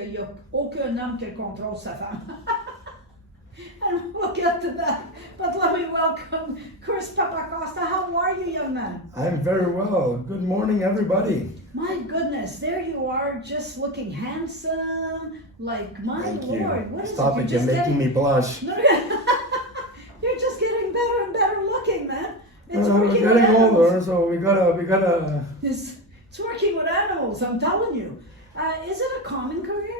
Il n'y a aucun homme qui contrôle sa femme. And we'll get to that. But let me welcome Chris Papacosta. How are you, young man? I'm very well. Good morning, everybody. My goodness, there you are, just looking handsome. Like, my Thank Lord, you. what is Stop it? it, you're making me blush. No, you're just getting better and better looking, man. It's We're working with getting animals. older, so we gotta. It's working with animals, I'm telling you. Is it a common career?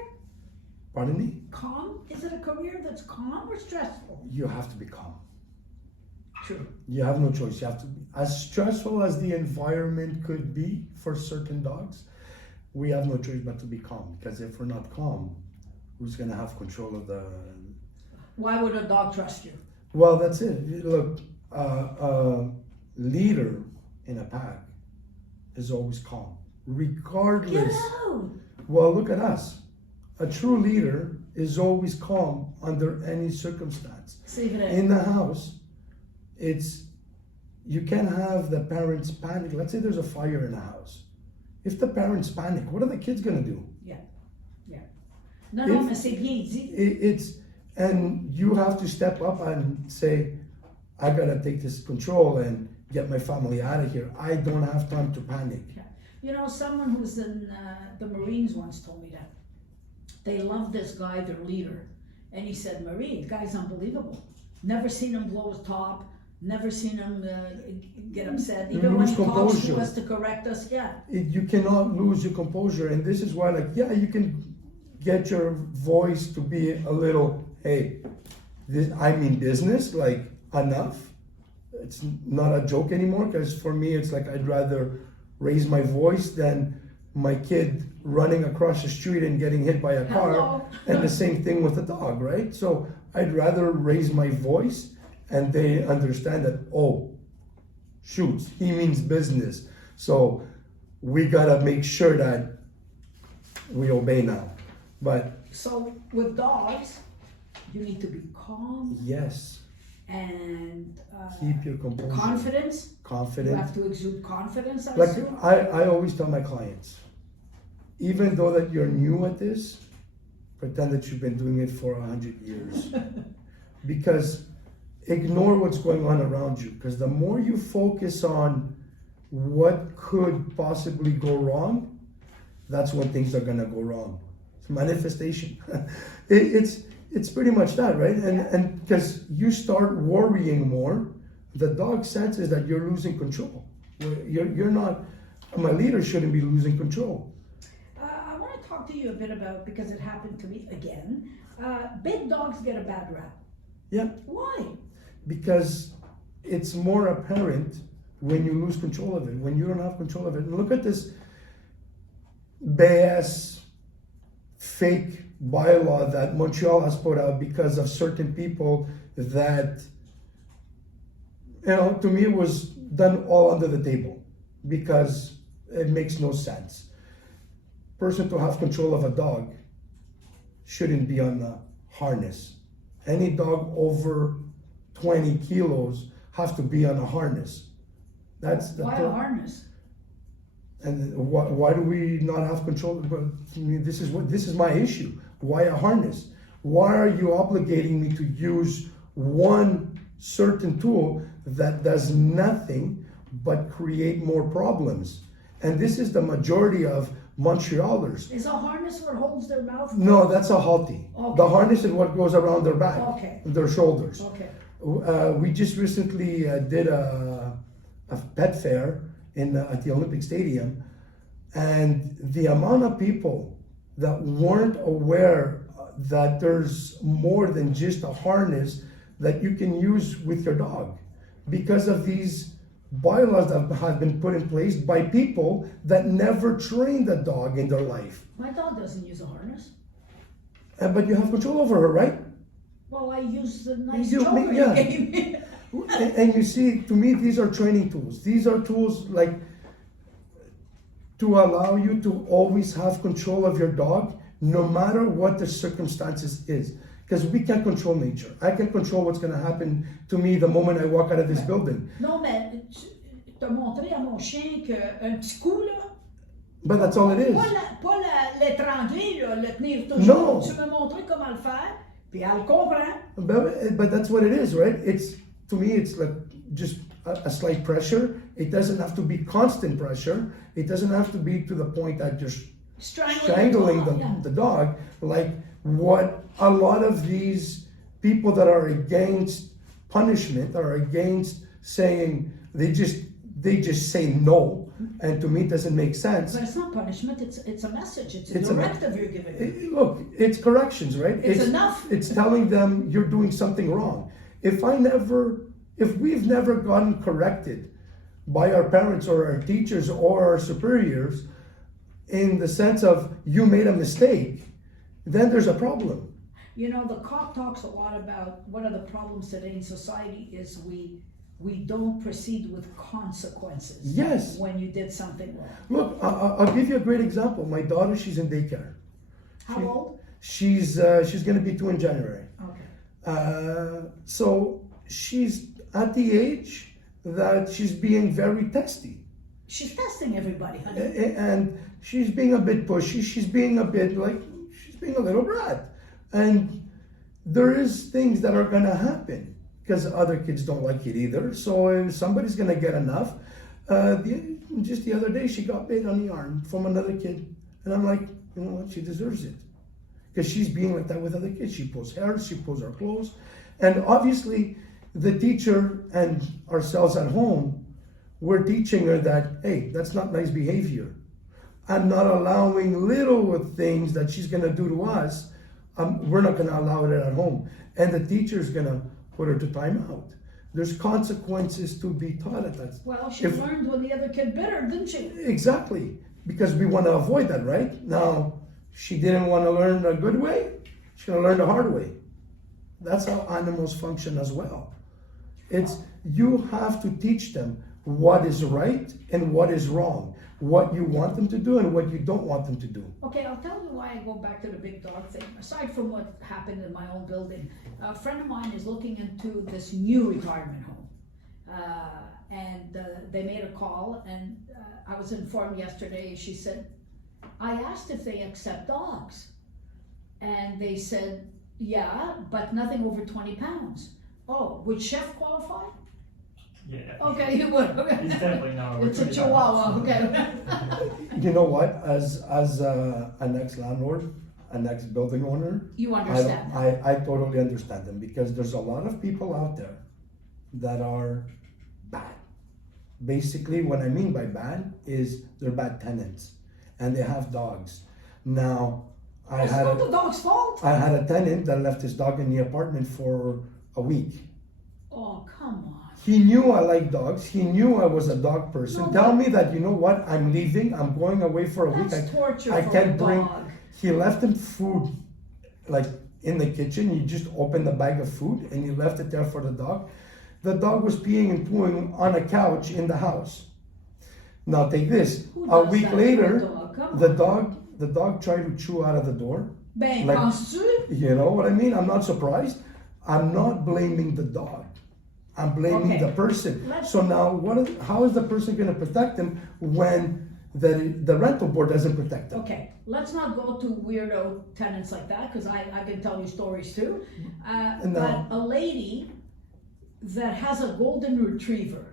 Pardon me? Calm? Is it a career that's calm or stressful? You have to be calm. True. You have no choice. You have to be. As stressful as the environment could be for certain dogs, we have no choice but to be calm. Because if we're not calm, who's gonna have control of the? Why would a dog trust you? Well, that's it. Look, a leader in a pack is always calm, regardless. Get out! Well, look at us. A true leader is always calm under any circumstance. In the house, you can't have the parents panic. Let's say there's a fire in the house. If the parents panic, what are the kids gonna do? Yeah. Non, mais c'est bien dit. And you have to step up and say, I gotta take this control and get my family out of here. I don't have time to panic. Yeah. You know, someone who was in the Marines once told me that. They love this guy, their leader. And he said, Marie, the guy's unbelievable. Never seen him blow his top. Never seen him get upset. Even when he talks to us to correct us, yeah. You cannot lose your composure. And this is why, you can get your voice to be a little, hey, I mean business, enough. It's not a joke anymore, because for me, it's like I'd rather raise my voice than my kid running across the street and getting hit by a car. Hello. And the same thing with a dog, right? So I'd rather raise my voice and they understand that, oh, shoot, he means business. So we gotta make sure that we obey now. But so with dogs, you need to be calm. Yes. And keep your composure. Confidence. Confident. You have to exude confidence. I always tell my clients, even though that you're new at this, pretend that you've been doing it for 100 years. Because ignore what's going on around you. Because the more you focus on what could possibly go wrong, that's when things are gonna go wrong. It's manifestation. It's pretty much that, right? And because you start worrying more, the dog senses that you're losing control. You're not. My leader shouldn't be losing control. I want to talk to you a bit about, because it happened to me again. Big dogs get a bad rap. Yeah. Why? Because it's more apparent when you lose control of it, when you don't have control of it. And look at this BS fake bylaw that Montreal has put out because of certain people that, to me it was done all under the table because it makes no sense. Person to have control of a dog shouldn't be on a harness. Any dog over 20 kilos have to be on a harness. That's the Why a harness? And why do we not have control? But this is my issue. Why a harness? Why are you obligating me to use one certain tool that does nothing but create more problems? And this is the majority of Montrealers. Is a harness what holds their mouth? No, that's a halty. Okay. The harness is what goes around their back, their shoulders. Okay. We just recently did a pet fair at the Olympic Stadium, and the amount of people that weren't aware that there's more than just a harness that you can use with your dog because of these bylaws that have been put in place by people that never trained a dog in their life. My dog doesn't use a harness. But you have control over her, right? Well, I use the nice choker you gave me. And you see, to me, these are training tools. These are tools to allow you to always have control of your dog, no matter what the circumstances is. Because we can't control nature. I can control what's going to happen to me the moment I walk out of this building. Non, mais t'as montré à mon chien qu'un petit coup, là, But that's all it is. Pas l'étrangler, là, le tenir Non. toujours. Tu me montrer comment le faire, puis elle comprend. But that's what it is, right? It's, to me, it's like just a slight pressure. It doesn't have to be constant pressure. It doesn't have to be to the point that you're strangling the dog. Like what a lot of these people that are against punishment are against saying, they just say no. And to me, it doesn't make sense. But it's not punishment, it's a message, it's a directive you're giving. Look, it's corrections, right? It's enough. It's telling them you're doing something wrong. If we've never gotten corrected by our parents or our teachers or our superiors in the sense of you made a mistake, then there's a problem. You know, the cop talks a lot about one of the problems today in society is we don't proceed with consequences. Yes. When you did something wrong. Look, I'll give you a great example. My daughter, she's in daycare. How old? She's going to be 2 in January. Okay. So she's at the age that she's being very testy. She's testing everybody, honey. And she's being a bit pushy. She's being a little brat. And there is things that are going to happen because other kids don't like it either. So if somebody's going to get enough. Just the other day, she got bit on the arm from another kid. And I'm like, you know what? She deserves it. Because she's being like that with other kids. She pulls hair, she pulls her clothes. And obviously, the teacher and ourselves at home, we're teaching her that, hey, that's not nice behavior. I'm not allowing little things that she's going to do to us. We're not going to allow it at home. And the teacher's going to put her to timeout. There's consequences to be taught at that. Well, she learned when the other kid bit her, didn't she? Exactly. Because we want to avoid that, right? Now, she didn't want to learn a good way. She's going to learn the hard way. That's how animals function as well. You have to teach them what is right and what is wrong, what you want them to do and what you don't want them to do. Okay, I'll tell you why I go back to the big dog thing. Aside from what happened in my own building, a friend of mine is looking into this new retirement home. They made a call, and I was informed yesterday, she said, I asked if they accept dogs. And they said, yeah, but nothing over 20 pounds. Oh, would Chef qualify? Yeah. Okay, he would. He's definitely not. It's a Chihuahua, okay. You know what? As an ex-landlord, an ex-building owner, You understand that. I totally understand them because there's a lot of people out there that are bad. Basically, what I mean by bad is they're bad tenants and they have dogs. Now, It's not the dog's fault. I had a tenant that left his dog in the apartment for a week. Oh, come on. He knew I like dogs. He knew I was a dog person. No, Tell me that, you know what, I'm leaving. I'm going away for a week. That's torture I for can't a bring. dog. He left him food, like in the kitchen. You just opened the bag of food and you left it there for the dog. The dog was peeing and pooing on a couch in the house. Now take this. Who A does week that to a later, dog? Come on. the dog tried to chew out of the door. Ben, Like- penses-tu? You know what I mean? I'm not surprised. I'm not blaming the dog. I'm blaming Okay. the person. Let's- So now, how is the person going to protect them when the rental board doesn't protect them? Okay, let's not go to weirdo tenants like that, because I can tell you stories too. No. But a lady that has a golden retriever,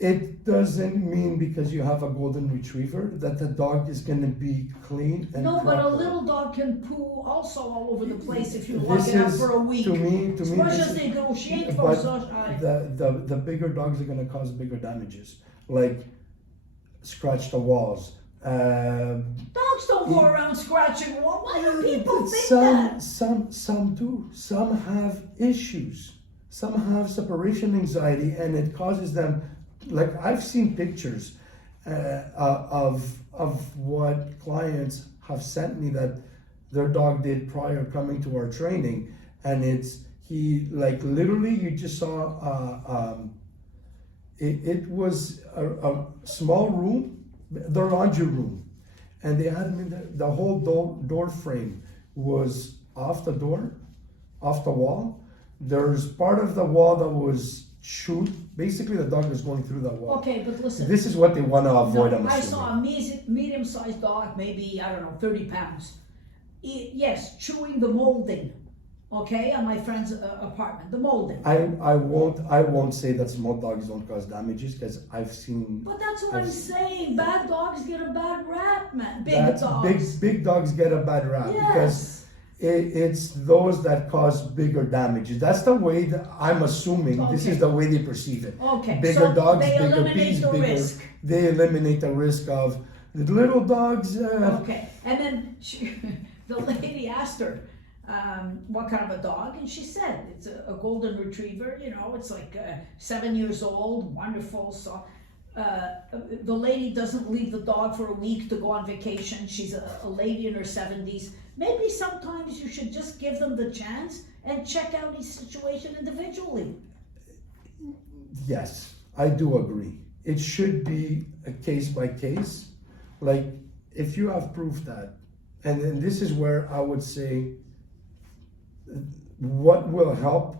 It doesn't mean because you have a golden retriever that the dog is going to be clean and no, but a proper. little dog can poo also all over the place if you This lock it up is, for a week. To me, As much this as is- they negotiate for but such, the bigger dogs are going to cause bigger damages, like scratch the walls. dogs don't go around scratching wall. Why do people think that? Some do. Some have issues. Some have separation anxiety, and it causes them. Like I've seen pictures of what clients have sent me that their dog did prior coming to our training, and he like literally you just saw it was a small room, their laundry room, and they had him in the whole door frame was off the door, off the wall. There's part of the wall that was shoot. Basically, the dog is going through that wall. Okay, but listen. This is what they want to avoid. No, I'm I assuming. saw a medium-sized dog, maybe, I don't know, 30 pounds. Yes, chewing the molding, okay, on my friend's apartment, the molding. I won't say that small dogs don't cause damages because I've seen. But that's what I'm saying, bad dogs get a bad rap, man, big that dogs. Big dogs get a bad rap because it's those that cause bigger damages. That's the way that I'm assuming. This is the way they perceive it. Okay, Bigger so dogs, they bigger eliminate peas, the bigger. risk. They eliminate the risk of the little dogs. Okay, and then the lady asked her, what kind of a dog? And she said, it's a golden retriever, you know, it's like 7 years old, wonderful. So the lady doesn't leave the dog for a week to go on vacation. She's a lady in her 70s. Maybe sometimes you should just give them the chance and check out each situation individually. Yes, I do agree. It should be a case by case. Like, if you have proof that, and this is where I would say what will help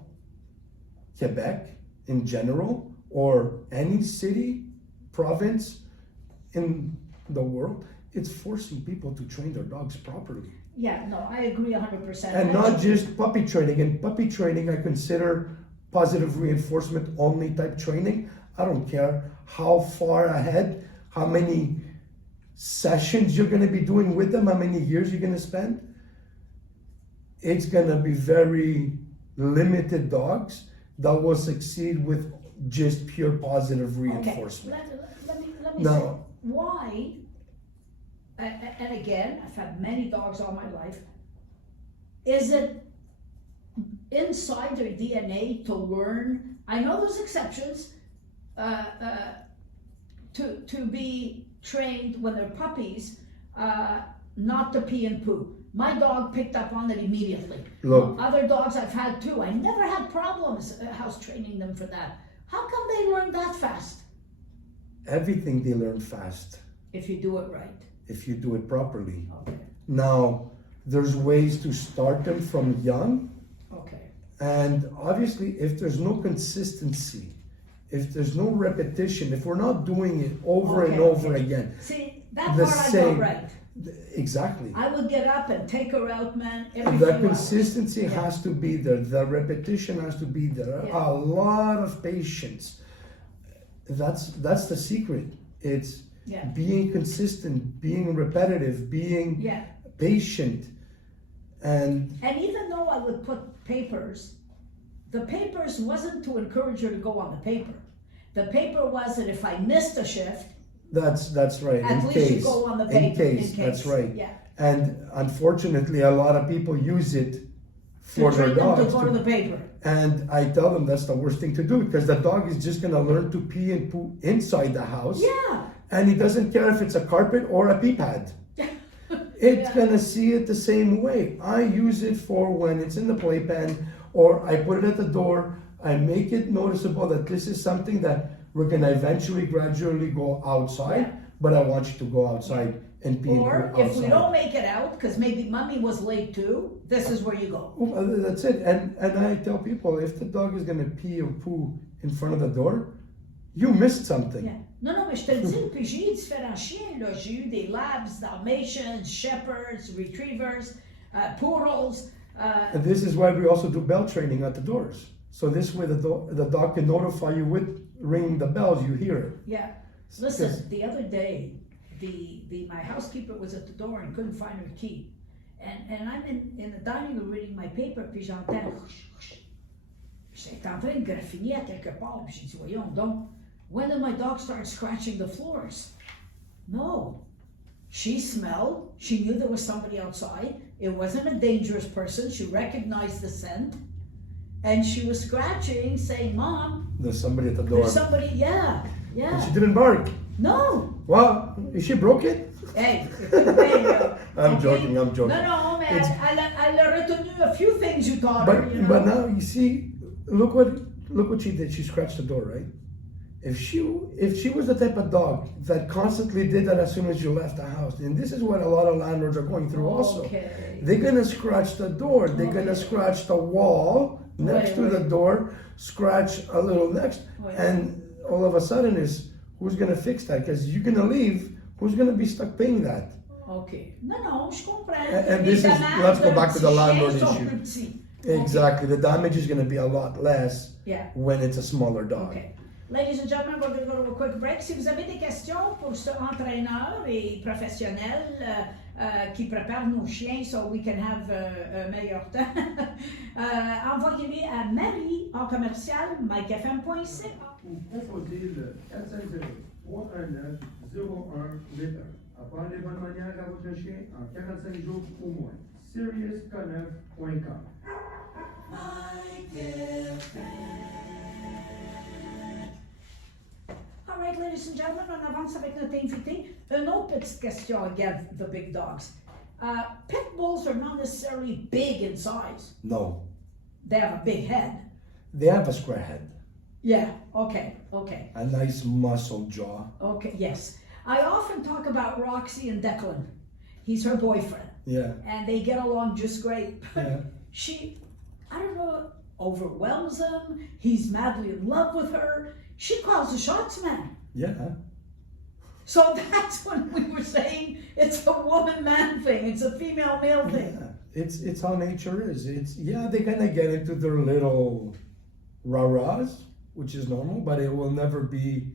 Quebec in general, or any city, province in the world, it's forcing people to train their dogs properly. Yeah, no, I agree 100%. And not just puppy training. In puppy training, I consider positive reinforcement only type training. I don't care how far ahead, how many sessions you're going to be doing with them, how many years you're going to spend. It's going to be very limited dogs that will succeed with just pure positive reinforcement. Okay, let me Now, say, why, and again, I've had many dogs all my life, is it inside their DNA to learn? I know there's exceptions, to be trained when they're puppies, not to pee and poo. My dog picked up on it immediately. Look. Other dogs I've had too. I never had problems house training them for that. How come they learn that fast? Everything they learn fast If you do it right. if you do it properly. Okay. Now, there's ways to start them from young, Okay. and obviously, if there's no consistency, if there's no repetition, if we're not doing it over and over again, See, that the part I same. got right. Exactly. I would get up and take her out, man, every The few hours. consistency Yeah. has to be there. The repetition has to be there. Yeah. A lot of patience. That's the secret. It's Yeah. being consistent, being repetitive, being Yeah. patient, and And even though I would put papers, the papers wasn't to encourage her to go on the paper. The paper was that if I missed a shift, that's right. at in least case, you go on the in paper. case, that's right. Yeah. And unfortunately, a lot of people use it for To their train them to dogs. go to the paper. And I tell them that's the worst thing to do because the dog is just gonna learn to pee and poo inside the house. Yeah. And he doesn't care if it's a carpet or a pee pad. It's Yeah. gonna see it the same way. I use it for when it's in the playpen, or I put it at the door. I make it noticeable that this is something that we're gonna eventually gradually go outside, Yeah. but I want you to go outside and pee and Or poo if we outside. don't make it out, because maybe mommy was late too, this is where you go. Well, that's it. And I tell people, if the dog is gonna pee or poo in front of the door, you missed something. Yeah. Non, non, mais je te le dis, puis j'ai eu différents chiens, là. J'ai eu des labs, dalmatians, shepherds, retrievers, poodles. And this is why we also do bell training at the doors. So this way the dog can notify you with ringing the bells, you hear it. Yeah. Listen, the other day, my housekeeper was at the door and couldn't find her key. And I'm in the dining room reading my paper, puis j'entends j'étais en train de graffiner à quelque part, puis j'ai dit, voyons donc, when did my dog start scratching the floors? No. She smelled, she knew there was somebody outside, it wasn't a dangerous person, she recognized the scent, and she was scratching, saying, Mom, There's somebody at the door. there's somebody, yeah. And she didn't bark. No. Well, is she broken? Hey, hey, I'm joking. No, no, man. Elle a retenu a few things you taught her, you know. But now you see, look what she did. She scratched the door, right? If she was the type of dog that constantly did that as soon as you left the house, and this is what a lot of landlords are going through also. Okay. They're gonna scratch the door. They're gonna scratch the wall. next to Wait. the door, scratch a little next, Wait. and all of a sudden is who's gonna fix that? Because you're gonna leave. Who's gonna be stuck paying that? Ok. Não, je comprends. And this is- let's go back to the landlord issue. issue. Exactly. The damage is gonna be a lot less Yeah. when it's a smaller dog. Okay. Ladies and gentlemen, we're going to go to a quick break. Si vous avez des questions pour ce entraîneur et professionnel qui prépare nos chiens so we can have un meilleur temps, envoyez-les à Marie en commercial mikefm.ca. Ou composez le 450-319-0181. Apprendre les bonnes manières à votre chien en 45 jours au moins. Seirios K9.com. All right, ladies and gentlemen, on avance avec notre invité. Une autre petite question again, the big dogs. Pit bulls are not necessarily big in size. No, They have a big head. they have a square head, Yeah, okay. a nice muscle jaw. Okay, yes. I often talk about Roxy and Declan. He's her boyfriend, Yeah, and they get along just great. yeah. She, I don't know, overwhelms him. He's madly in love with her. She calls the shots, man. Yeah. So that's when we were saying it's a woman-man thing. It's a female-male thing. Yeah, it's how nature is. They kind of get into their little rah-rahs, which is normal, but it will never be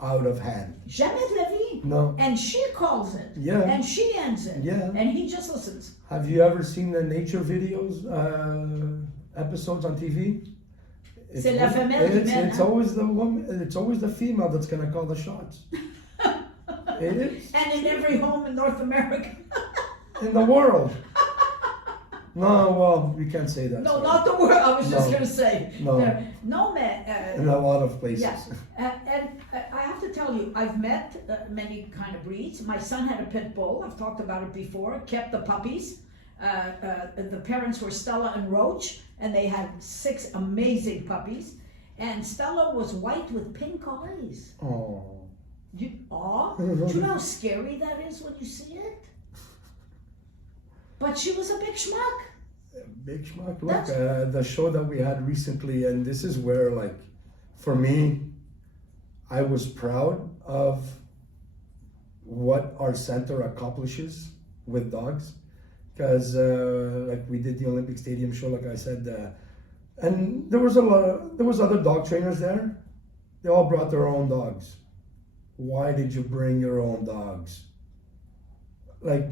out of hand. Jamais de la vie. No. And she calls it. Yeah. And she ends it. Yeah. And he just listens. Have you ever seen the nature videos, episodes on TV? C'est la femelle qui mène, It's hein? always the woman. It's always the female that's gonna call the shots. It is And in every home in North America. in the world. No, well, we can't say that. No, sorry. not the word. I was just No. going to say. No. No, man. In a lot of places. Yes. And I have to tell you, I've met many kind of breeds. My son had a pit bull. I've talked about it before. Kept the puppies. The parents were Stella and Roach, and they had 6 amazing puppies. And Stella was white with pink eyes. Oh. Do you know how scary that is when you see it? But she was a big schmuck. Big schmuck. Look, the show that we had recently, and this is where, like, for me, I was proud of what our center accomplishes with dogs. Because, like, we did the Olympic Stadium show, like I said, and there was other dog trainers there. They all brought their own dogs. Why did you bring your own dogs? Like,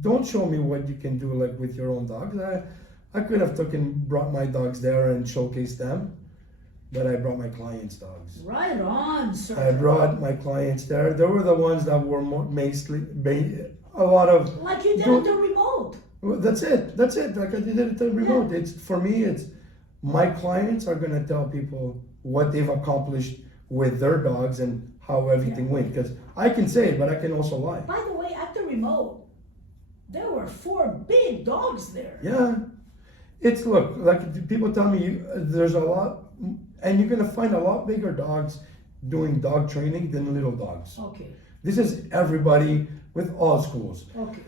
don't show me what you can do like with your own dogs. I could have brought my dogs there and showcased them, but I brought my clients' dogs. Right on, sir. I brought my clients there. They were the ones that were a lot of. Like you did at the remote. Well, that's it. Like I did it at the remote. It's for me. It's my clients are gonna tell people what they've accomplished with their dogs and how everything went. Because I can say it, but I can also lie. By the way, at the remote, there were 4 big dogs there. Yeah, it's look like people tell me there's a lot, and you're gonna find a lot bigger dogs doing dog training than little dogs. Okay, This is everybody with all schools. okay.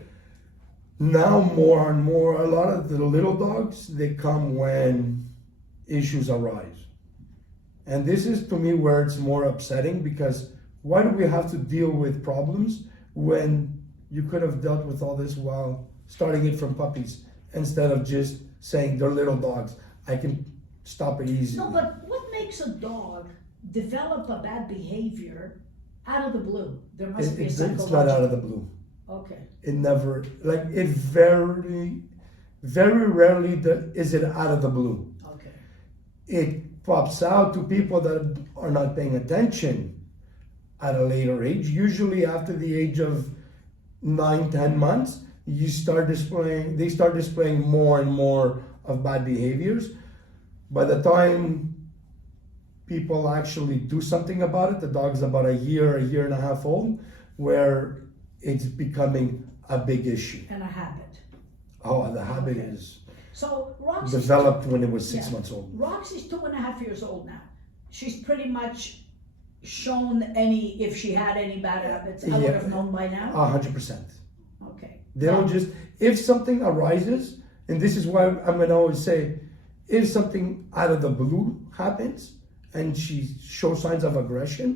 Now more and more, a lot of the little dogs, they come when issues arise. And this is to me where it's more upsetting, because why do we have to deal with problems when you could have dealt with all this while starting it from puppies instead of just saying they're little dogs. I can stop it easily. No, but what makes a dog develop a bad behavior out of the blue? There must be a It's psychological. not out of the blue. Okay. It never, like it very rarely is it out of the blue. Okay. It pops out to people that are not paying attention at a later age. Usually after the age of 9-10 months, they start displaying more and more of bad behaviors. By the time people actually do something about it, the dog's about a year and a half old, where it's becoming a big issue. And a habit. Oh, the habit is So Roxy's developed when it was 6 Yeah. months old. Roxy's 2.5 years old now. She's pretty much shown if she had any bad habits. I would Yeah. have known by now. 100%. Okay. They don't just, if something arises, and this is why I'm gonna always say, if something out of the blue happens and she shows signs of aggression,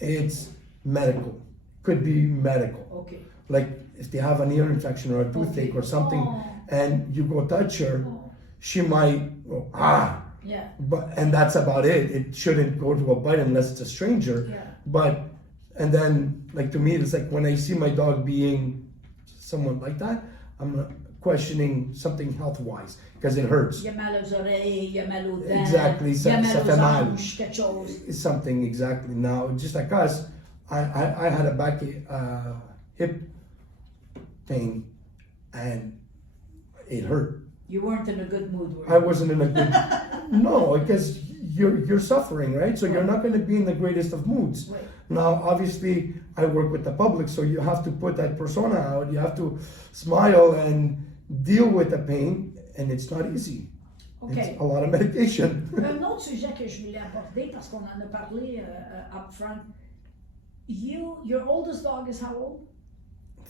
it's medical. Could be medical. Okay. Like if they have an ear infection or a toothache or something, Oh. and you go touch her, Oh. she might go, Yeah. and that's about it. It shouldn't go to a bite unless it's a stranger. Yeah. But and then like to me, it's like when I see my dog being someone like that, I'm questioning something health wise because it hurts. Il a mal aux oreilles, il a mal aux dents. Exactly, Il a ça mal fait aux mal. hanches, quelque chose. It's something exactly. Now, just like us, I had a back hip pain and it hurt. You weren't in a good mood, were I you? wasn't in a good no, because you're suffering, right? So you're not going to be in the greatest of moods. Right. Now, obviously, I work with the public, so you have to put that persona out. You have to smile and deal with the pain, and it's not easy. Okay. It's a lot of medication. Un autre sujet que je voulais aborder, parce qu'on en a parlé up front. Your oldest dog is how old?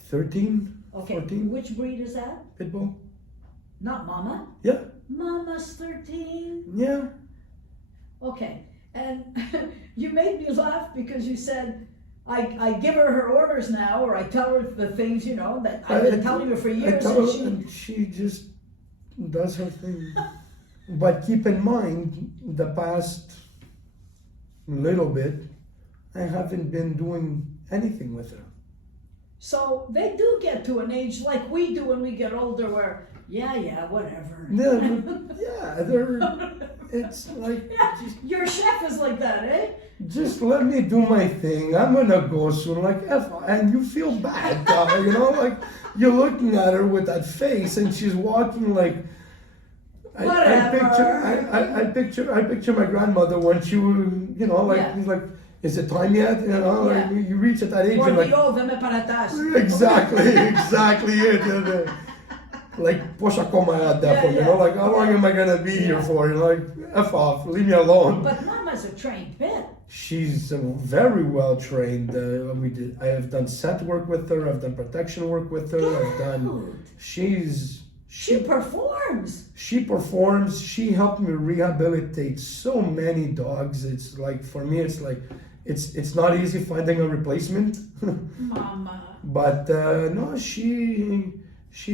13, Okay. 14, Which breed is that? pitbull. Not Mama? Yeah, Mama's 13? yeah. Okay. And you made me laugh because you said, I give her orders now, or I tell her the things, you know, that I've been telling her for I years. tell And her, and she just does her thing. But keep in mind, the past little bit, I haven't been doing anything with her. so they do get to an age like we do when we get older where, yeah, whatever. It's like, Yeah, your chef is like that, eh? just let me do my thing. I'm gonna go soon, like and you feel bad, like you're looking at her with that face, and she's walking like. I picture my grandmother when she was, Yeah. he's like, is it time yet? Like Yeah. you reach at that age, Or you're like, veme para atrás. exactly it. Like, posha koma at that point, Yeah. like, how long am I gonna be here for? You're like, F off, leave me alone. But Mama's a trained pet. She's very well trained. I have done scent work with her. I've done protection work with her. Good. She performs. She performs. She helped me rehabilitate so many dogs. It's like for me, it's not easy finding a replacement. Mama. But no, she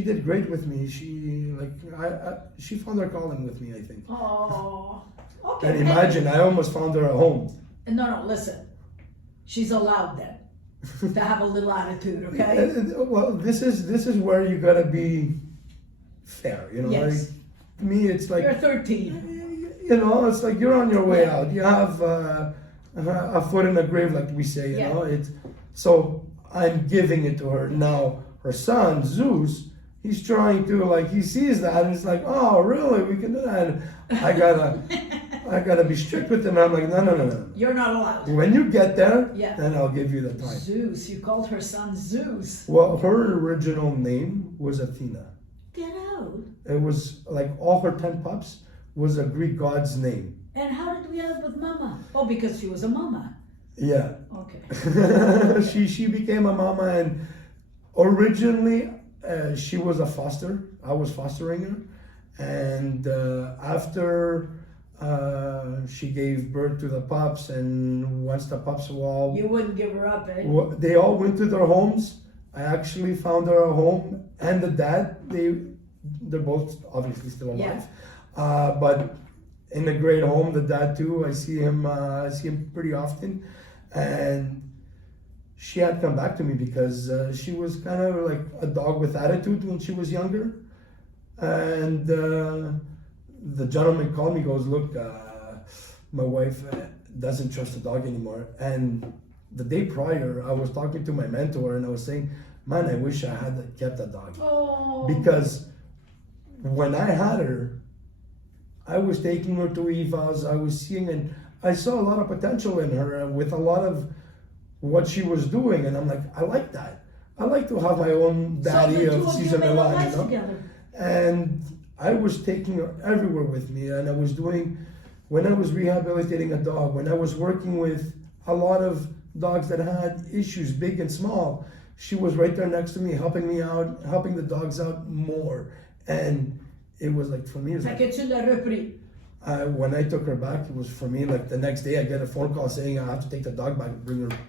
did great with me. She found her calling with me, I think. Oh. Okay. And imagine, I almost found her at home. No, listen. She's allowed then to have a little attitude, okay? Well, this is where you gotta be fair, Yes. Like, to me, it's like You're 13. it's like you're on your way out. You have a foot in the grave, like we say. It's so I'm giving it to her now. Her son Zeus, he's trying to he sees that and it's like, oh really, we can do that. And I gotta be strict with him. I'm like, no. You're not allowed. When you get there, Yeah. then I'll give you the time. Zeus. You called her son Zeus. Well, her original name was Athena. Get out. It was like all her 10 pups was a Greek god's name. And how did we end up with Mama? Oh, because she was a mama. Yeah. Okay. she became a mama, and originally she was a foster. I was fostering her, and after she gave birth to the pups, and once the pups were all You wouldn't give her up, eh? they all went to their homes. I actually found her a home, and the dad, they're both obviously still alive. But in a great home, the dad too. I see him pretty often, and she had come back to me because she was kind of like a dog with attitude when she was younger, and the gentleman called me, goes, look, my wife doesn't trust the dog anymore. And the day prior, I was talking to my mentor and I was saying, man, I wish I had kept that dog. Oh. Because when I had her, I was taking her to evals, I was seeing, and I saw a lot of potential in her with a lot of what she was doing. And I'm like, I like that. I like to have my own daddy so the of two of you Cesar made a Milan, life together. And I was taking her everywhere with me, and I was doing, when I was rehabilitating a dog, when I was working with a lot of dogs that had issues, big and small, she was right there next to me, helping me out, helping the dogs out more. And it was like, for me, it's Fait like, que tu l'as repris. when I took her back, it was for me like the next day I get a phone call saying I have to take the dog back,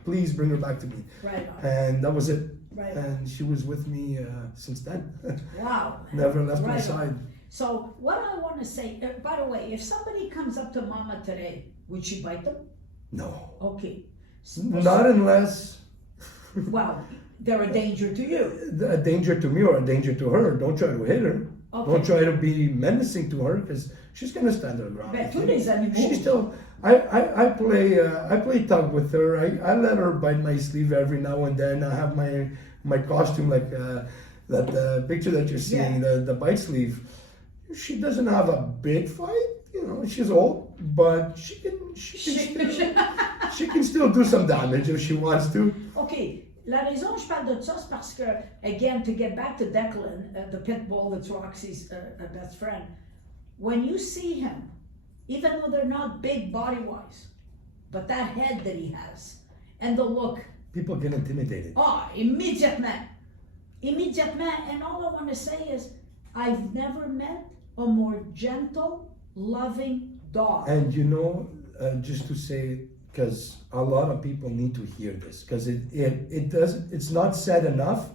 please bring her back to me. Right on. And that was it. Right. And she was with me since then. Wow. Never left my Right side. on. So what I want to say, by the way, if somebody comes up to Mama today, would she bite them? No. Okay. Not unless Well, they're a danger to you. a danger to me or a danger to her. Don't try to hit her. Okay. Don't try to be menacing to her because she's gonna stand her ground. Ben, tous les animaux. She's still. I play tug with her. I let her bite my sleeve every now and then. I have my costume like that picture that you're seeing, the bite sleeve. She doesn't have a big fight. You know, she's old, but she can still do some damage if she wants to. Okay, la raison je parle de ça, c'est parce que, again, to get back to Declan, the pit bull that's Roxy's best friend, when you see him, even though they're not big body-wise, but that head that he has, and the look, People get intimidated. immédiatement, and all I want to say is, I've never met a more gentle, loving dog. And you know, just to say, because a lot of people need to hear this, because it's not said enough,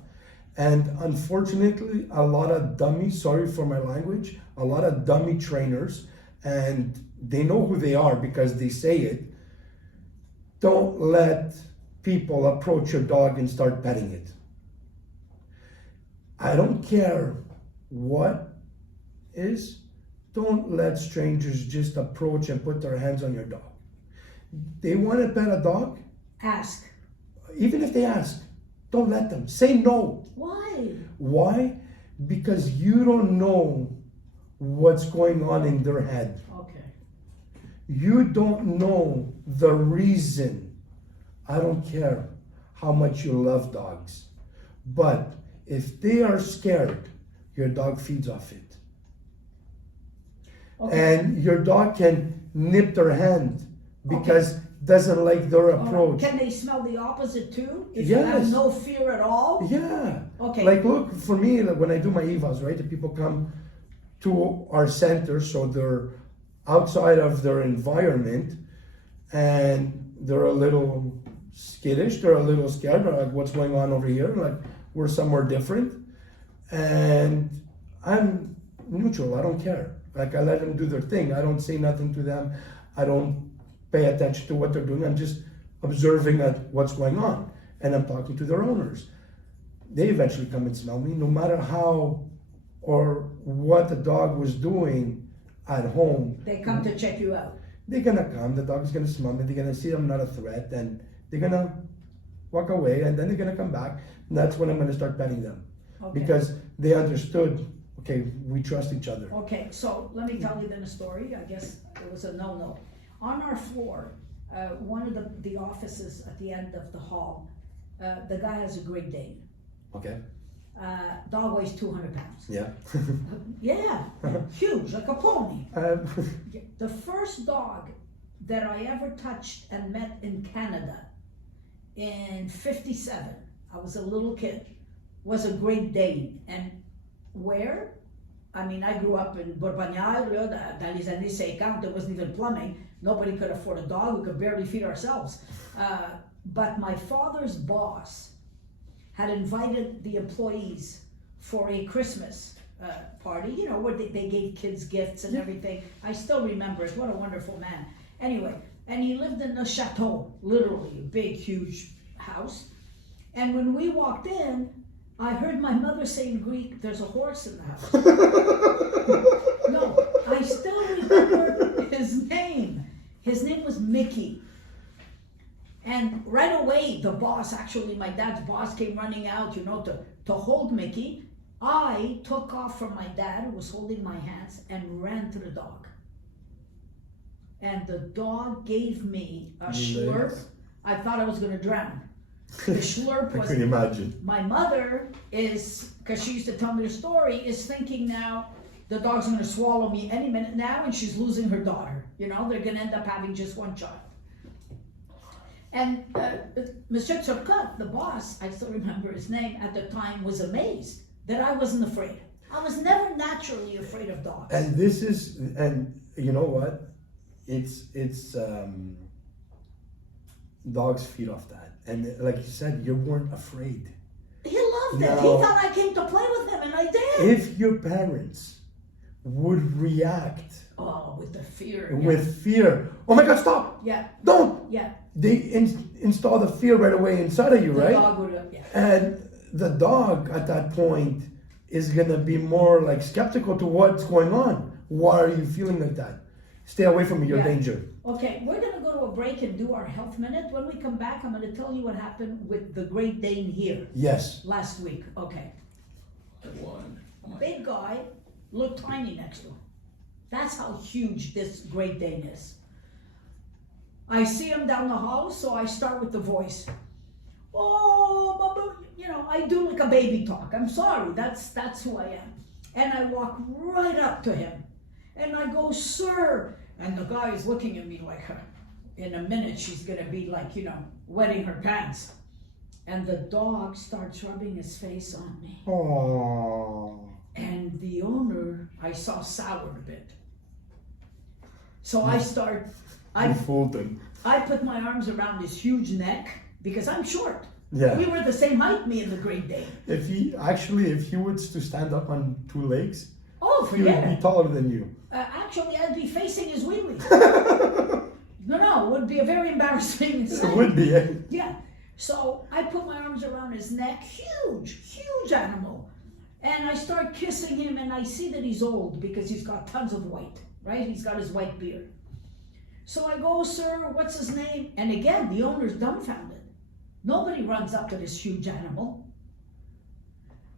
and unfortunately, a lot of dummy, sorry for my language, a lot of dummy trainers, and they know who they are because they say it. Don't let people approach your dog and start petting it. I don't care what is. Don't let strangers just approach and put their hands on your dog. They want to pet a dog, Ask. even if they ask, don't let them. Say no. Why? Why? Because you don't know what's going on in their head. Okay. You don't know the reason. I don't care how much you love dogs, but if they are scared, your dog feeds off it. Okay. And your dog can nip their hand because doesn't like their approach. Can they smell the opposite too? If you have Yes. no fear at all? Yeah. Okay. Like, look, for me, like, when I do my evals, right, the people come to our center, so they're outside of their environment and they're a little skittish, they're a little scared, they're like, what's going on over here? Like, we're somewhere different. And I'm neutral, I don't care. Like, I let them do their thing. I don't say nothing to them. I don't pay attention to what they're doing. I'm just observing at what's going on. And I'm talking to their owners. They eventually come and smell me, no matter how or what the dog was doing at home. They come to check you out. They're gonna come, the dog's gonna smell me, they're gonna see I'm not a threat, and they're gonna walk away, and then they're gonna come back. And that's when I'm gonna start petting them. Okay. Because they understood, okay, we trust each other. Okay, so let me tell you then a story. I guess it was a no-no. On our floor, one of the offices at the end of the hall, the guy has a Great Dane. Okay? Dog weighs 200 pounds. Yeah. Yeah, huge, like a pony. Um, The first dog that I ever touched and met in Canada in '57, I was a little kid, was a Great Dane. And where? I mean, I grew up in Bourbonnais, dans les années 50, there wasn't even plumbing. Nobody could afford a dog, we could barely feed ourselves. But my father's boss had invited the employees for a Christmas party, you know, where they gave kids gifts and everything. I still remember it, what a wonderful man. Anyway, and he lived in a chateau, literally, a big, huge house. And when we walked in, I heard my mother say in Greek, there's a horse in the house. No, I still remember his name. His name was Mickey. And right away, the boss, actually my dad's boss, came running out, you know, to hold Mickey. I took off from my dad, who was holding my hands, and ran to the dog. And the dog gave me a schlurp. I thought I was gonna drown. The schlurp I was, can imagine. my mother is, because she used to tell me the story, is thinking now the dog's gonna swallow me any minute now, and she's losing her daughter. You know, they're gonna end up having just one child. And Monsieur Turcotte, the boss, I still remember his name at the time, was amazed that I wasn't afraid. I was never naturally afraid of dogs. And this is, and you know what? Dogs feed off that. And like you said, you weren't afraid. He loved it. No. He thought I came to play with him, and I did. If your parents would react Oh, with the fear. with fear, oh my God, stop! Yeah, Don't! yeah. They install the fear right away inside of you, The right? dog would have, yeah. And the dog at that point is gonna be more like skeptical to what's going on. Why are you feeling like that? Stay away from me, you're Yeah. danger. Okay, we're gonna go to a break and do our health minute. When we come back, I'm gonna tell you what happened with the Great Dane here Yes. last week. Okay. Big guy, looked tiny next to him. That's how huge this Great Dane is. I see him down the hall, so I start with the voice. Oh, Baba, you know, I do like a baby talk. I'm sorry, that's who I am. And I walk right up to him, and I go, sir. And the guy is looking at me like, in a minute she's gonna be like, you know, wetting her pants. And the dog starts rubbing his face on me. Oh. And the owner, I saw soured a bit. So I You fooled them. I put my arms around his huge neck because I'm short. Yeah. We were the same height, me and the Great Dane. If he was to stand up on two legs, Oh, he would forget be it. taller than you. Actually, I'd be facing his wheelie. No, it would be a very embarrassing It sight. would be. Eh? Yeah. So I put my arms around his neck, huge animal. And I start kissing him, and I see that he's old because he's got tons of white, right? He's got his white beard. So I go, sir, what's his name? And again, the owner's dumbfounded. Nobody runs up to this huge animal.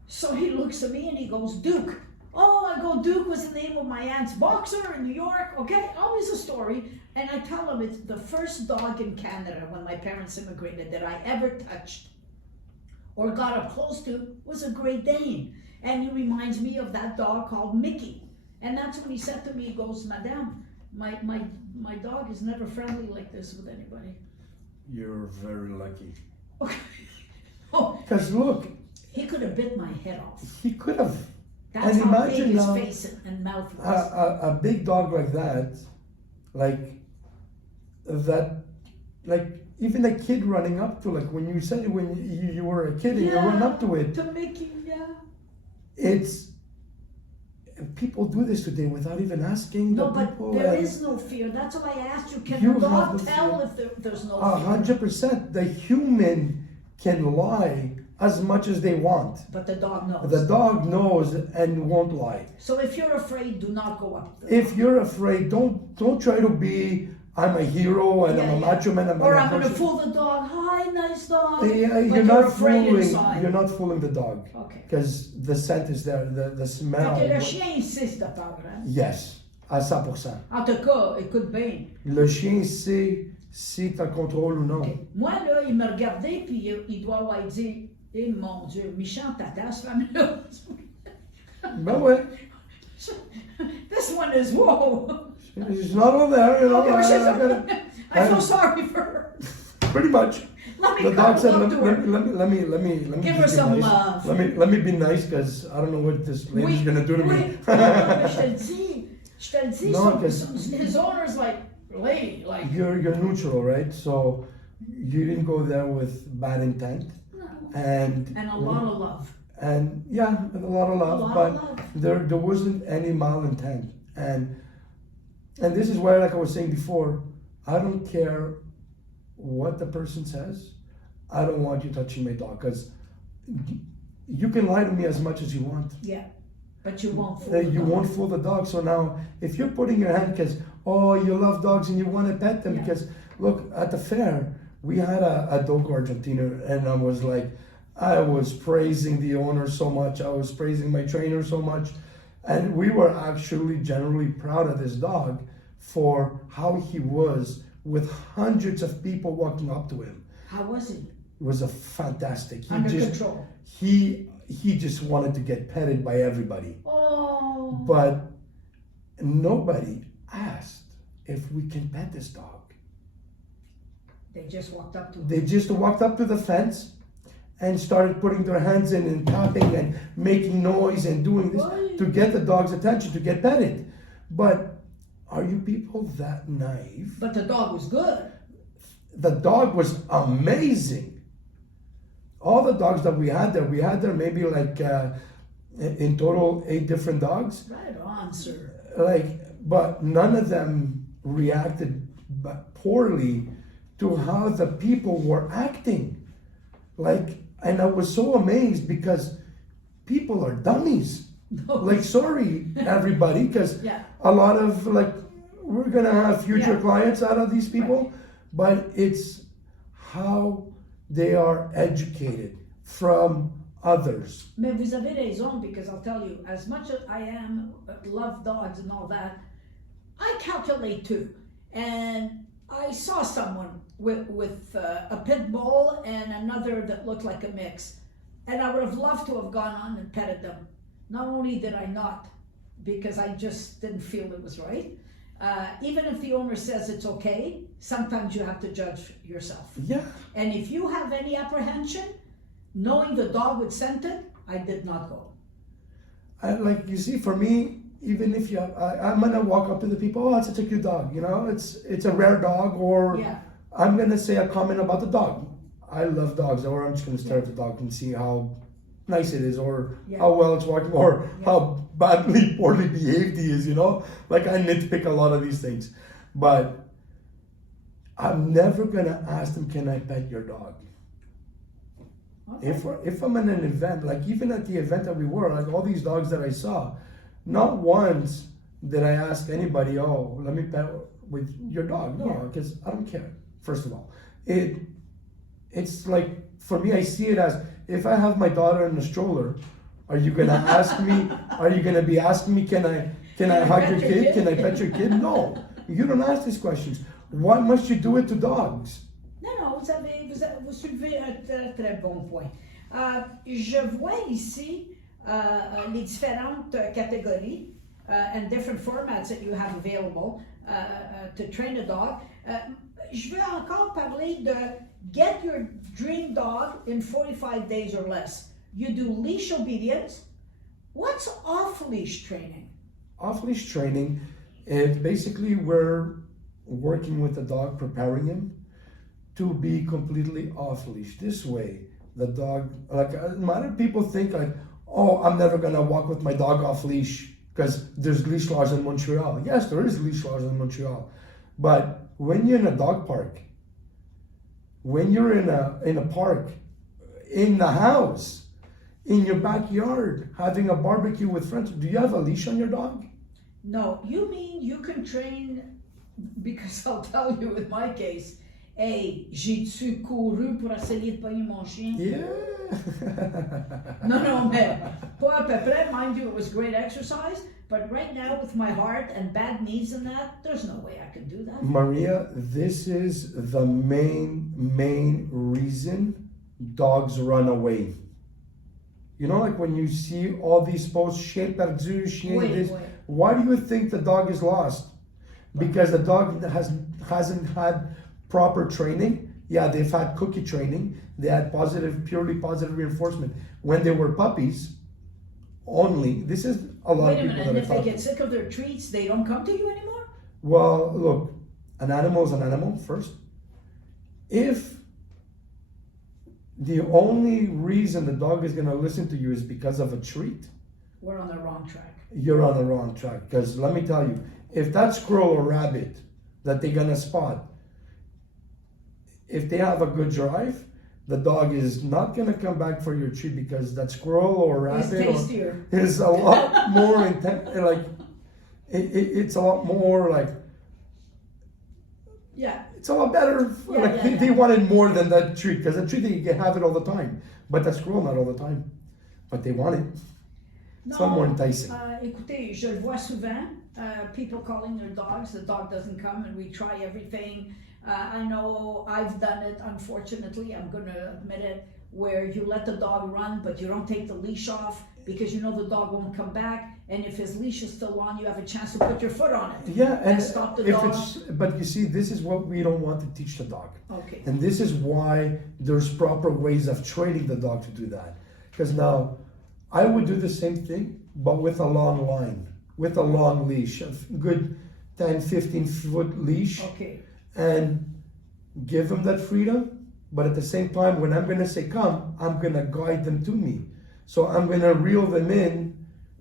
So he looks at me and he goes, Duke. Oh, I go, Duke was the name of my aunt's boxer in New York. Okay, always a story. And I tell him it's the first dog in Canada when my parents immigrated that I ever touched or got up close to was a Great Dane. And he reminds me of that dog called Mickey. And that's when he said to me, he goes, Madame, my dog is never friendly like this with anybody. You're very lucky. Oh, Because look, he could have bit my head off. he could have. That's And how big imagine his now, face and mouth was. A big dog like that, like even a kid running up to, like when you said when you were a kid and you run up to it, To Mickey, yeah. it's people do this today without even asking No, the but people. there and is no fear. That's why I asked you, can You the have dog the tell fear. if there's no fear? 100%. The human can lie as much as they want. But the dog knows. The dog knows and won't lie. So if you're afraid, do not go up. If you're afraid, don't try to be. I'm a hero and I'm a macho man. Or I'm gonna fool the dog. Hi, nice dog. Yeah, But you're not afraid fooling. inside. You're not fooling the dog. Okay. Because the scent is there, the smell. Ok, le chien insiste à part, hein? Yes, à 100%. En tout cas, écoute bien. Le chien sait si tu as le contrôle ou non. Ok. Moi, là, il me regardait, puis il doit avoir dit, eh mon Dieu, méchant tata, ce femme-là. Ben ouais. This one is, whoa. She's not over there, you know. Okay, I feel I- sorry for her. Pretty much. Let me The dog cuddle said, up let, to let, her. let me Give be her some nice. love. Let me be nice because I don't know what this lady's gonna do to oui, me. non, mais je te le dis, No, son- 'cause- his owner's like, lady, like, You're neutral, right? So you didn't go there with bad intent, no. and And a lot of love. and yeah, and a lot of love, lot but of love. there wasn't any malintent, and this is where, like I was saying before, I don't care what the person says. I don't want you touching my dog because you can lie to me as much as you want. Yeah, but you won't fool You the dog. won't fool the dog. So now, if you're putting your hand because you love dogs and you want to pet them, Yeah. because look at the fair, we had a Dogo Argentina, and I was praising the owner so much. I was praising my trainer so much, and we were actually generally proud of this dog for how he was with hundreds of people walking up to him. How was he? It was a fantastic. Under control. He just wanted to get petted by everybody. Oh. But nobody asked if we can pet this dog. They just walked up to him. They just walked up to the fence and started putting their hands in and tapping and making noise and doing this to get the dog's attention, to get petted. But are you people that naive? But the dog was good. The dog was amazing. All the dogs that we had there maybe like in total 8 different dogs. Right on, sir. But none of them reacted poorly to how the people were acting. And I was so amazed because people are dummies. Sorry, everybody, because a lot of we're gonna have future clients out of these people, but it's how they are educated from others. Mais vous avez raison, because I'll tell you, as much as I love dogs and all that, I calculate too. And I saw someone with a pit bull and another that looked like a mix. And I would have loved to have gone on and petted them. Not only did I not, because I just didn't feel it was right. Even if the owner says it's okay, sometimes you have to judge yourself. Yeah. And if you have any apprehension, knowing the dog would scent it, I did not go. You see, for me, even if I'm gonna walk up to the people, it's such a cute dog, it's a rare dog, or I'm gonna say a comment about the dog. I love dogs, or I'm just gonna stare at the dog and see how nice it is, or how well it's walking, or how poorly behaved he is, I nitpick a lot of these things. But I'm never gonna ask them, can I pet your dog? Okay. If I'm in an event, even at the event that we were, all these dogs that I saw, not once did I ask anybody, oh, let me pet with your dog. No, because I don't care, first of all. It's for me, I see it as, if I have my daughter in a stroller, are you gonna ask me, are you gonna be asking me, can I hug your kid? Can I pet your kid? No, you don't ask these questions. Why must you do it to dogs? Non, vous soulevez un très, très bon point. Je vois ici les différentes catégories and different formats that you have available to train a dog. Je veux encore parler de get your dream dog in 45 days or less. You do leash obedience. What's off-leash training? Off-leash training, it basically we're working with the dog, preparing him to be completely off-leash. This way, the dog, a lot of people think oh, I'm never gonna walk with my dog off-leash because there's leash laws in Montreal. Yes, there is leash laws in Montreal. But when you're in a dog park, when you're in a park, in the house, in your backyard, having a barbecue with friends, do you have a leash on your dog? No, you mean you can train, because I'll tell you in my case, hey, j'ai-tu couru pour essayer de pogner mon chien? Yeah. Non, mais pas à peu près. Mind you, it was great exercise, but right now with my heart and bad knees and that, there's no way I can do that. Maria, this is the main reason dogs run away. When you see all these posts, chien perdu, chien this, why do you think the dog is lost? Because the dog hasn't had proper training. Yeah, they've had cookie training. They had purely positive reinforcement. When they were puppies, only, this is a lot of people that and are if they get sick of their treats, they don't come to you anymore? Well, look, an animal is an animal, first. If the only reason the dog is going to listen to you is because of a treat, we're on the wrong track. You're on the wrong track. Because let me tell you, if that squirrel or rabbit that they're going to spot, if they have a good drive, the dog is not going to come back for your treat, because that squirrel or rabbit is a lot more intense. It's a lot more it's a lot better. They wanted more than that treat, because the treat they can have it all the time, but that squirrel not all the time, but they want it. It's not more enticing. Écoutez, je le vois souvent. People calling their dogs, the dog doesn't come, and we try everything. I know I've done it, unfortunately, I'm going to admit it, where you let the dog run, but you don't take the leash off because you know the dog won't come back, and if his leash is still on, you have a chance to put your foot on it. Yeah, and stop the if dog. but you see, this is what we don't want to teach the dog. Okay. And this is why there's proper ways of training the dog to do that. Because now, I would do the same thing, but with a long line, with a long leash, a good 10, 15 foot leash, Okay. and give them that freedom. But at the same time, when I'm going to say come, I'm going to guide them to me. So I'm going to reel them in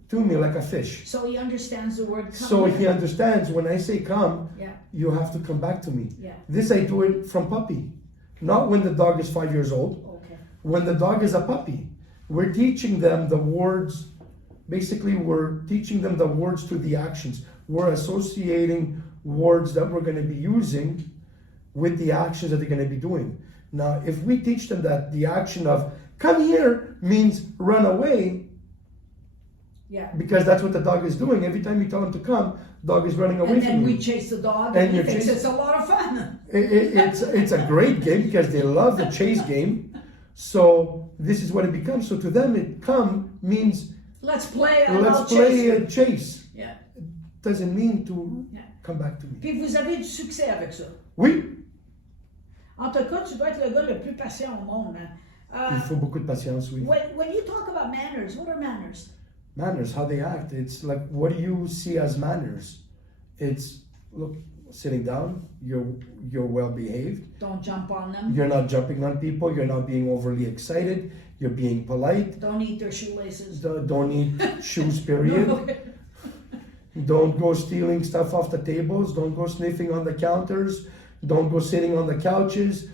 to me like a fish. So he understands the word come. So he understands when I say come, Yeah. you have to come back to me. Yeah. This I do it from puppy. Not when the dog is 5 years old. Okay. When the dog is a puppy. We're teaching them the words. Basically, we're teaching them the words to the actions. We're associating words that we're going to be using with the actions that they're going to be doing. Now, if we teach them that the action of come here means run away, Yeah. because that's what the dog is doing. Every time you tell him to come, dog is running away And from then you. we chase the dog, And and he you're thinks chasing- it's a lot of fun. It's a great game because they love the chase game. So this is what it becomes. So to them, it come means Let's play and I'll let's chase play you. a chase. Yeah. Doesn't mean to Yeah. come back to me. Puis vous avez du succès avec ça. Oui, En tout cas, tu dois être le gars le plus patient au monde, man. il faut beaucoup de patience. Oui. When you talk about manners, what are manners? Manners, how they act. It's like, what do you see as manners? It's look, sitting down. You're well behaved. Don't jump on them. You're not jumping on people. You're not being overly excited. You're being polite. Don't eat their shoelaces. Don't eat shoes. Period. Okay. Don't go stealing stuff off the tables. Don't go sniffing on the counters. Don't go sitting on the couches.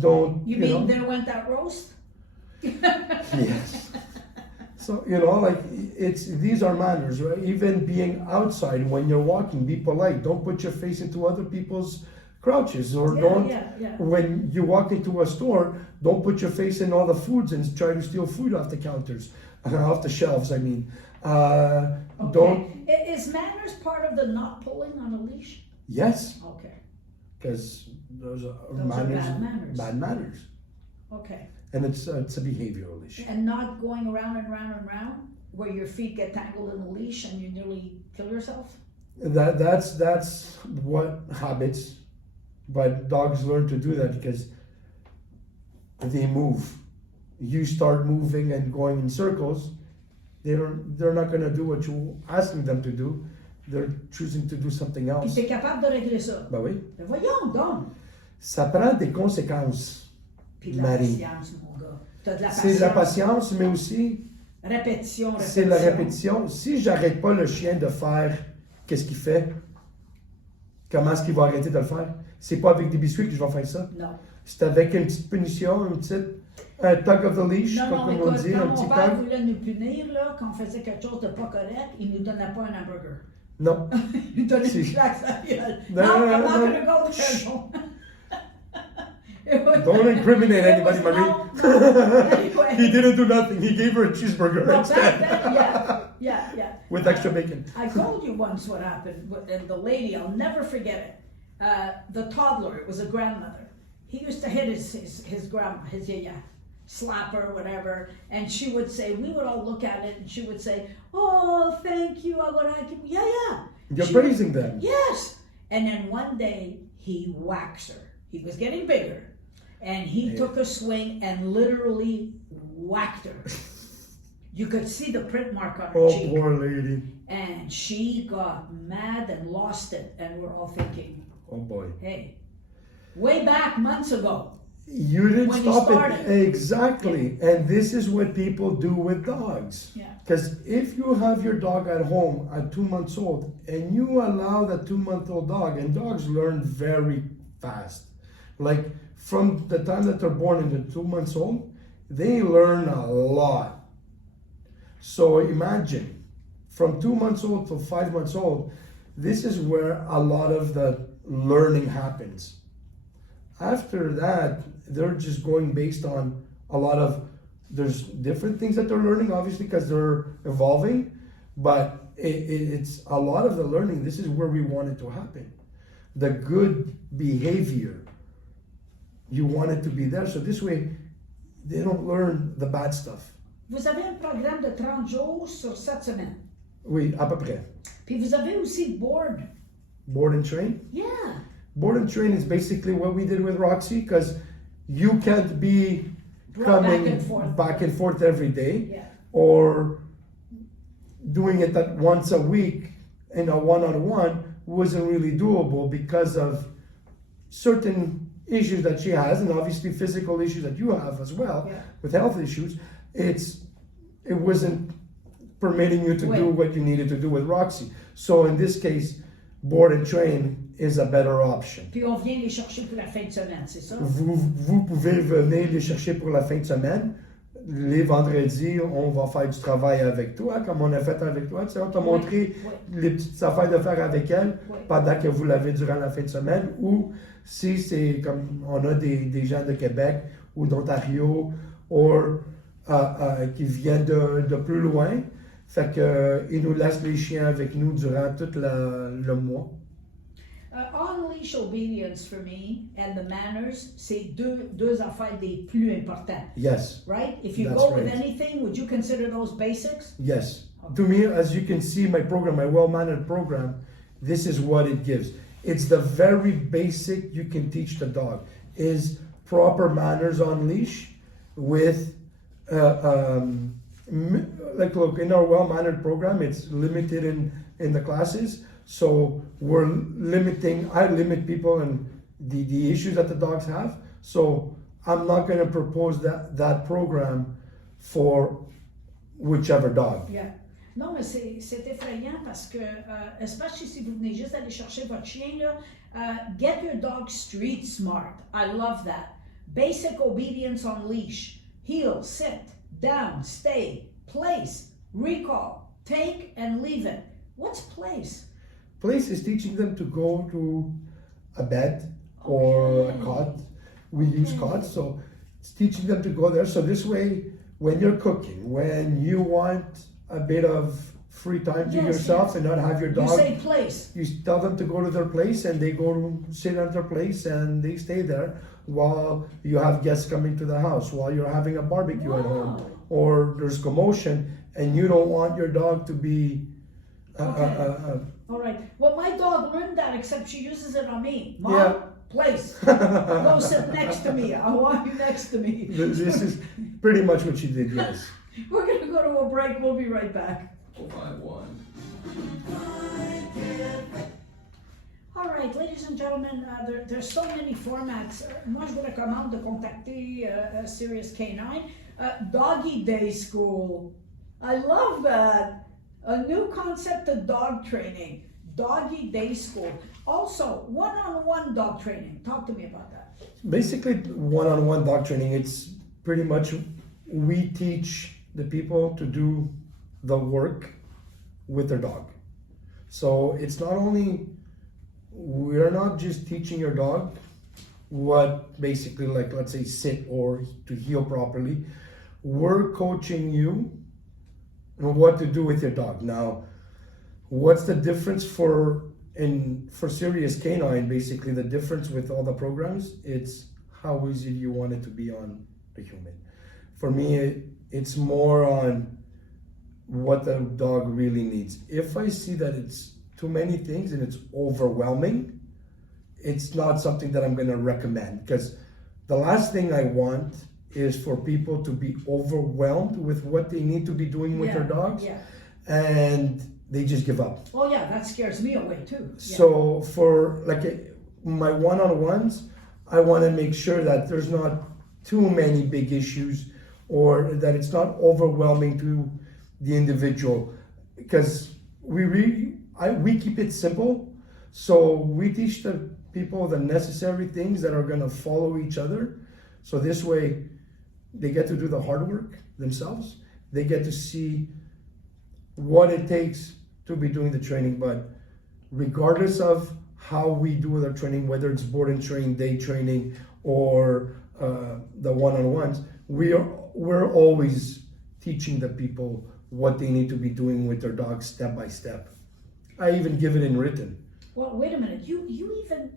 Don't You mean there went that roast? Yes. So like these are manners, right? Even being outside when you're walking, be polite. Don't put your face into other people's crouches, or don't. Yeah. When you walk into a store, don't put your face in all the foods and try to steal food off the counters, off the shelves. I mean, don't. Is manners part of the not pulling on a leash? Yes, Okay. because those are Those are bad manners. Bad manners, Okay. and it's a behavioral issue. And not going around and round and round where your feet get tangled in the leash and you nearly kill yourself? That's what habits, but dogs learn to do that because they move. You start moving and going in circles, they're not going to do what you're asking them to do. They're choosing to do something Puis else. t'es capable de régler ça. Ben oui. Ben voyons donc. Ça prend des conséquences. Puis de la Marie. patience, mon gars. T'as de la C'est de la patience. patience, mais aussi Répétition. c'est la répétition. Si j'arrête pas le chien de faire qu'est-ce qu'il fait, comment est-ce qu'il va arrêter de le faire? C'est pas avec des biscuits que je vais faire ça. Non. C'est avec une petite punition, un tug of the leash, Non, comme on écoute, dit, un quand petit mon père tug. voulait nous punir, là, quand on faisait quelque chose de pas correct, il nous donnait pas un hamburger. Non. Il nous donnait Si. une claque sur la gueule. Non, Non, non, I'm not non. gonna go there, no. It was- Don't incriminate it was- anybody, Marie. no. Anyway. He didn't do nothing. He gave her a cheeseburger Well, instead. back then, yeah. With extra bacon. I told you once what happened, and the lady, I'll never forget it. The toddler, it was a grandmother. He used to hit his grandma, his yaya, slap her, whatever, and she would say, we would all look at it, and she would say, oh, thank you, yeah. You're She praising would- them. Yes. And then one day, he whacks her. He was getting bigger, and he Yeah. took a swing and literally whacked her. You could see the print mark on her Oh, cheek. poor lady. And she got mad and lost it, and we're all thinking, Oh boy. hey, way back months ago. You didn't When you stop it. started. Exactly. And this is what people do with dogs. Yeah. Because if you have your dog at home at 2 months old and you allow that 2-month-old dog, and dogs learn very fast. Like from the time that they're born and they're 2 months old, they learn a lot. So imagine from 2 months old to 5 months old, this is where a lot of the learning happens. After that, they're just going based on a lot of, there's different things that they're learning, obviously, because they're evolving, but it's a lot of the learning. This is where we want it to happen. The good behavior, you want it to be there. So this way, they don't learn the bad stuff. Vous avez un programme de 30 jours sur 7 semaines. Oui, à peu près. Puis vous avez aussi board. Board and train. Yeah. Board and train is basically what we did with Roxy, because you can't be Brought coming back and forth. every day, Yeah. or doing it that once a week in a one-on-one wasn't really doable because of certain issues that she has, and obviously physical issues that you have as well, Yeah. with health issues. It wasn't permitting you to do Right. what you needed to do with Roxy. So in this case, board and train is a better option. Puis on vient les chercher pour la fin de semaine, c'est ça? Vous pouvez venir les chercher pour la fin de semaine. Les vendredis, on va faire du travail avec toi, comme on a fait avec toi. Tu sais, on t'a montré les petites affaires de faire avec elle pendant que vous l'avez durant la fin de semaine. Ou si c'est comme on a des gens de Québec ou d'Ontario ou qui viennent de plus loin, fait que ils nous laissent les chiens avec nous durant tout le mois. On-leash obedience for me and the manners, c'est deux affaires des plus importantes. Yes. Right? If you That's go with right. anything, would you consider those basics? Yes. To me, as you can see, my program, my well-mannered program, this is what it gives. It's the very basic you can teach the dog, is proper manners on leash with, like look, in our well-mannered program, it's limited in the classes. So I limit people and the issues that the dogs have. So I'm not going to propose that program for whichever dog. Yeah. Non, mais c'est effrayant parce que, especially si vous venez juste aller chercher votre chien, là, get your dog street smart. I love that. Basic obedience on leash. Heel, sit, down, stay, place, recall, take and leave it. What's place? Place is teaching them to go to a bed or a cot. We use cots, so it's teaching them to go there. So this way, when you're cooking, when you want a bit of free time to yourself and not have your dog, You say place. you tell them to go to their place and they go to sit at their place and they stay there while you have guests coming to the house, while you're having a barbecue at home, Wow. or there's commotion and you don't want your dog to be All right. Well, my dog learned that, except she uses it on me. Mom, Yeah. place. Go sit next to me. I want you next to me. This is pretty much what she did, yes. We're going to go to a break. We'll be right back. 451. All right, ladies and gentlemen, there's so many formats. Moi, je vous recommande de contacter Seirios K9. Doggy Day School. I love that. A new concept of dog training. Doggy Day School. Also, one-on-one dog training. Talk to me about that. Basically, one-on-one dog training, it's pretty much we teach the people to do the work with their dog. So it's not only, we're not just teaching your dog what basically, like, let's say sit or to heel properly. We're coaching you on what to do with your dog. Now, what's the difference for Seirios K9? Basically, the difference with all the programs, it's how easy you want it to be on the human. For me, it's more on what the dog really needs. If I see that it's too many things and it's overwhelming, it's not something that I'm going to recommend, because the last thing I want is for people to be overwhelmed with what they need to be doing with their dogs, and they just give up. Oh yeah, that scares me away too. So for my one-on-ones, I want to make sure that there's not too many big issues, or that it's not overwhelming to the individual, because we keep it simple. So we teach the people the necessary things that are going to follow each other. So this way, they get to do the hard work themselves. They get to see what it takes to be doing the training. But regardless of how we do their training, whether it's board and train, day training, or the one-on-ones, we're always teaching the people what they need to be doing with their dogs step by step. I even give it in written. Well, wait a minute. You can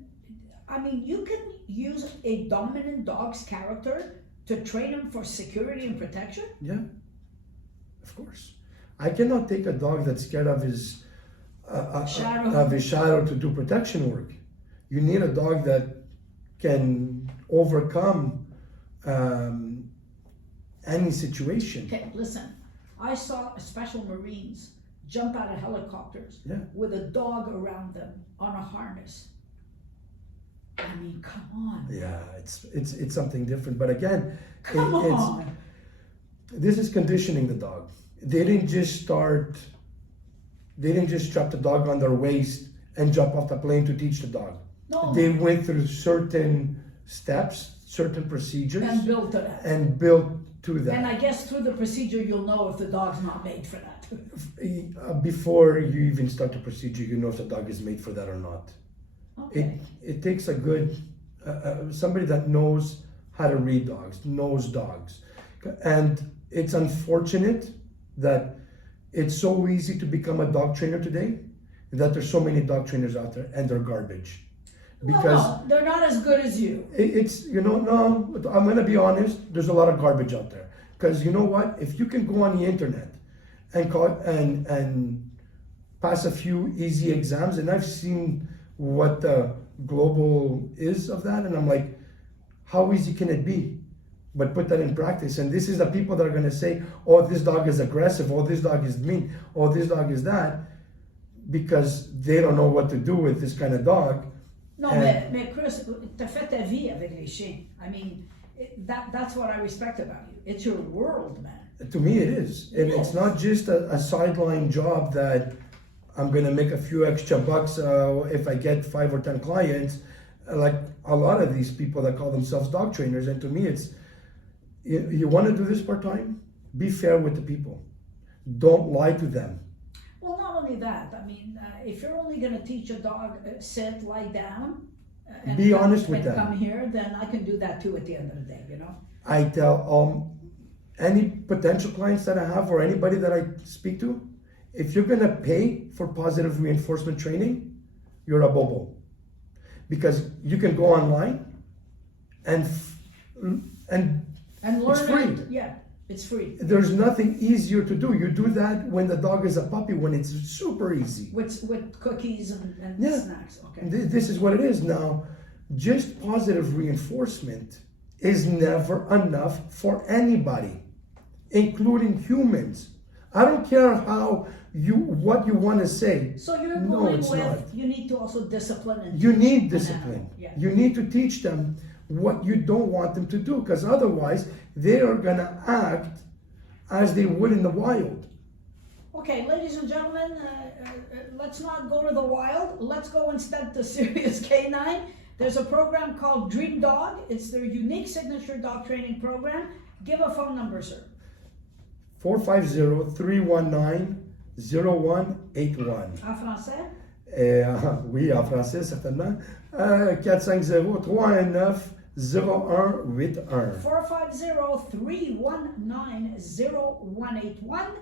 use a dominant dog's character to train him for security and protection? Yeah, of course. I cannot take a dog that's scared of his shadow to do protection work. You need a dog that can overcome any situation. Okay, listen, I saw special Marines jump out of helicopters Yeah. with a dog around them on a harness. I mean, come on. Yeah, it's something different. But again, Come on. this is conditioning the dog. They didn't just strap the dog on their waist and jump off the plane to teach the dog. No. They went through certain steps, certain procedures, And built to that. and built to that. And I guess through the procedure, you'll know if the dog's not made for that. Before you even start the procedure, you know if the dog is made for that or not. Okay. It takes a good somebody that knows how to read dogs, knows dogs, and it's unfortunate that it's so easy to become a dog trainer today that there's so many dog trainers out there and they're garbage because No, they're not as good as you. it's no, I'm gonna be honest, there's a lot of garbage out there because you know what, if you can go on the internet and pass a few easy exams, and I've seen what the global is of that, and I'm like, how easy can it be? But put that in practice, and this is the people that are going to say, oh, this dog is aggressive, oh, this dog is mean, oh, this dog is that, because they don't know what to do with this kind of dog. No, And- mais Chris, t'as fait ta vie avec les chiens. I mean, that's what I respect about you. It's your world, man. To me, it is, and it's not just a sideline job that I'm gonna make a few extra bucks if I get 5 or 10 clients, like a lot of these people that call themselves dog trainers. And to me, it's you want to do this part time, be fair with the people, don't lie to them. Well, not only that. I mean, if you're only going to teach a dog sit, lie down, and Be honest with and them. come here, then I can do that too at the end of the day. You know. I tell any potential clients that I have or anybody that I speak to, if you're gonna pay for positive reinforcement training, you're a bobo, because you can go online and And learn it's free. it. Yeah, it's free. There's nothing easier to do. You do that when the dog is a puppy, when it's super easy. With cookies and Yeah. snacks. Okay. This is what it is now. Just positive reinforcement is never enough for anybody, including humans. I don't care what you want to say. So you're No, going it's with not. you need to also discipline and You teach need an discipline. animal. Yeah. You need to teach them what you don't want them to do, because otherwise they are gonna act as they would in the wild. Okay, ladies and gentlemen, let's not go to the wild. Let's go instead to Seirios K9. There's a program called Dream Dog. It's their unique signature dog training program. Give a phone number, sir. 450-319-0181. En français? Oui, en français, certainement. 450-319-0181. 450-319-0181.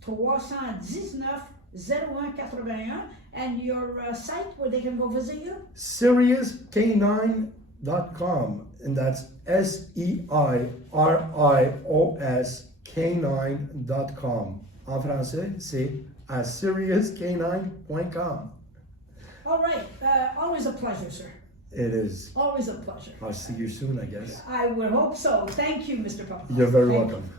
450-319-0181. 319-0181. And your site where they can go visit you? Seirios K9.com, and that's SEIRIOS K9.com. En français, c'est à SeiriousK9.com. All right. Always a pleasure, sir. It is. Always a pleasure. I'll see you soon, I guess. I would hope so. Thank you, Mr. Papa. You're very Thank you. welcome.